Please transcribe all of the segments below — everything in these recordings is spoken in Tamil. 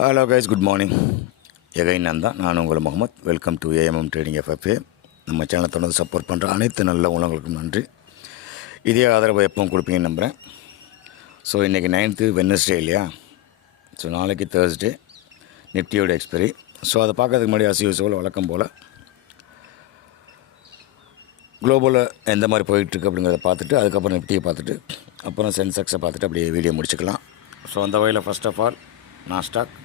Hello guys good morning again நான் தான் நான் உங்கள் Mohammed. Welcome to AMM trading FFA நம்ம சேனலை தொடர்ந்து சப்போர்ட் பண்ணுற அனைத்து நல்ல உணவுகளுக்கும் நன்றி. இதே ஆதரவை எப்பவும் கொடுப்பீங்கன்னு நம்புகிறேன் ஸோ இன்றைக்கி நைன்த்து வெனஸ்டே இல்லையா? ஸோ நாளைக்கு தேர்ஸ்டே நிஃப்டியோட எக்ஸ்பைரி ஸோ அதை பார்க்கறதுக்கு முன்னாடி அசி யூசுவல் வழக்கம் போல் குளோபலில் எந்த மாதிரி போயிட்டுருக்கு அப்படிங்கிறத பார்த்துட்டு அதுக்கப்புறம் நிஃப்டியை பார்த்துட்டு அப்புறம் சென்செக்ஸை பார்த்துட்டு அப்படியே வீடியோ முடிச்சுக்கலாம். ஸோ அந்த வகையில் first of all Nasdaq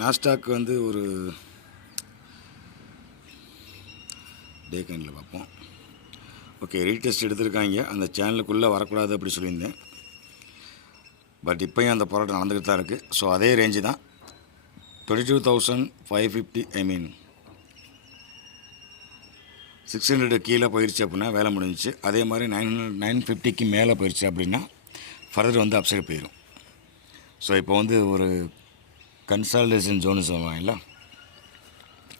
Nasdaq வந்து ஒரு டே கைண்டில் பார்ப்போம். ஓகே ரீடெஸ்ட் எடுத்திருக்காங்க. அந்த சேனலுக்குள்ளே வரக்கூடாது அப்படி சொல்லியிருந்தேன். பட் இப்போயும் அந்த போராட்டம் நடந்துக்கிட்டு தான் இருக்குது ஸோ அதே ரேஞ்சு தான். Twenty two thousand five fifty I mean six hundred கீழே போயிடுச்சு அப்படின்னா வேலை முடிஞ்சிச்சு. அதே மாதிரி நைன் ஹண்ட்ரட் நைன் ஃபிஃப்டிக்கு மேலே போயிடுச்சு அப்படின்னா ஃபர்தர் வந்து அப்சைட் போயிடும் ஸோ இப்போ வந்து ஒரு கன்சால்டேஷன் ஜோனு சொல்லுவாங்கல்ல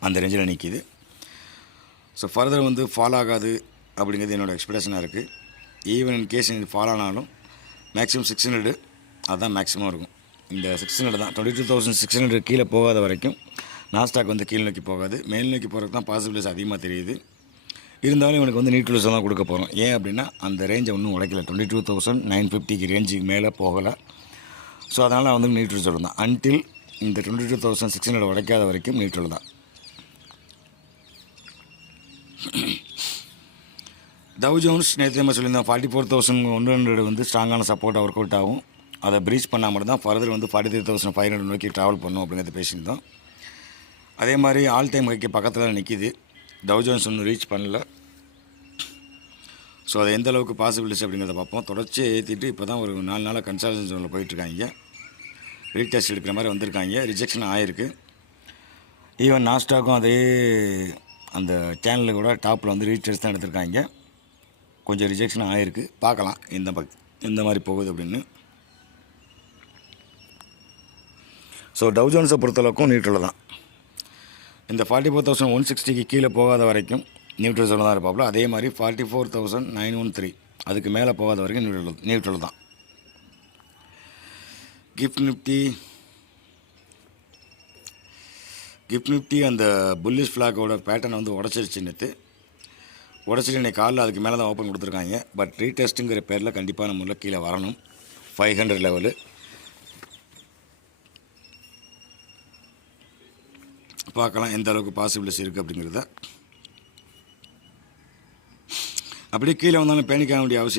அந்த ரேஞ்சில் நிற்கிது ஸோ ஃபர்தர் வந்து ஃபாலோ ஆகாது அப்படிங்கிறது என்னோடய எக்ஸ்பெக்டேஷனாக இருக்குது ஈவன் இன் கேஸ் இது ஃபாலோ ஆனாலும் மேக்ஸிமம் சிக்ஸ் ஹண்ட்ரடு அதுதான் மேக்ஸிமம் இருக்கும். இந்த சிக்ஸ் ஹண்ட்ரட் தான். Twenty two thousand six hundred கீழே போகாத வரைக்கும் நாஸ்டாக் வந்து கீழ் நோக்கி போகாது. மேல் நோக்கி போகிறதுக்கு தான் பாசிபிலிட்டிஸ் அதிகமாக தெரியுது. இருந்தாலும் இவனுக்கு வந்து நீட் தான் கொடுக்க போகிறோம் ஏன் அப்படின்னா அந்த ரேஞ்சை ஒன்றும் உழைக்கல டுவெண்ட்டி டூ தௌசண்ட் நைன் ஃபிஃப்டிக்கு ரேஞ்சுக்கு மேலே போகலை. ஸோ அதனால் வந்து நீட் தான். அன்டில் இந்த twenty two thousand six hundred உடைக்காத வரைக்கும் நீட்டில் தான். டவ் ஜோன்ஸ் நேற்று நம்ம சொல்லியிருந்தோம் forty four thousand one hundred வந்து ஸ்ட்ராங்கான சப்போர்ட் ஒர்க் அவுட் ஆகும். அதை ப்ரீச் பண்ணால் மட்டும் தான் ஃபர்தர் வந்து forty three thousand five hundred நோக்கி ட்ராவல் பண்ணும் அப்படிங்கிறது பேசியிருந்தோம். அதே மாதிரி ஆல் டைம் வைக்க பக்கத்தில் நிற்கிது டவ் ஜோன்ஸ் ஒன்றும் ரீச் பண்ணல. ஸோ அது எந்த அளவுக்கு பாசிபிலிட்டிஸ் அப்படிங்கிறத பார்ப்போம். தொடர்ச்சியை ஏற்றிட்டு இப்போ தான் ஒரு நாலு நாளாக கன்சல்டன்ஸ் ஜோனில் போயிட்டுருக்காங்க. ரீடெஸ்ட் எடுக்கிற மாதிரி வந்திருக்காங்க. ரிஜெக்ஷன் ஆகிருக்கு ஈவன் நாஸ்டாக்கும் அதே அந்த சேனலில் கூட டாப்பில் வந்து ரீடெஸ்ட் தான் எடுத்திருக்காங்க. கொஞ்சம் ரிஜெக்ஷன் ஆகிருக்கு பார்க்கலாம். இந்த பக் இந்த மாதிரி போகுது அப்படின்னு. ஸோ டவ் ஜோன்ஸை பொறுத்தளவுக்கும் நீட்டில் தான். இந்த ஃபார்ட்டி ஃபோர் தௌசண்ட் ஒன் சிக்ஸ்டிக்கு கீழே போகாத வரைக்கும் நியூட்ரல் ஜோனில் தான் இருப்பாப்புல அதே மாதிரி forty four thousand nine one three அதுக்கு மேலே போகாத வரைக்கும் நியூட்ரல் நியூட்ரல் தான். கிஃப்ட் நிஃப்டி கிஃப்ட் நிஃப்டி அந்த புல்லிஷ் ஃப்ளாகோட பேட்டர்னை வந்து உடச்சிருச்சு நேற்று உடச்சிட்டு இன்னைக்கு காலில் அதுக்கு மேலே தான் ஓப்பன் கொடுத்துருக்காங்க. பட் ரீடெஸ்ட்டுங்கிற பேரில் கண்டிப்பாக நம்ம கீழே வரணும். ஃபைவ் ஹண்ட்ரட் லெவலு பார்க்கலாம் எந்த அளவுக்கு பாசிபிலிட்டிஸ் இருக்குது அப்படிங்கிறத. அப்படியே கீழே வந்தாலும் பேனிக் வேண்டிய அவசியம்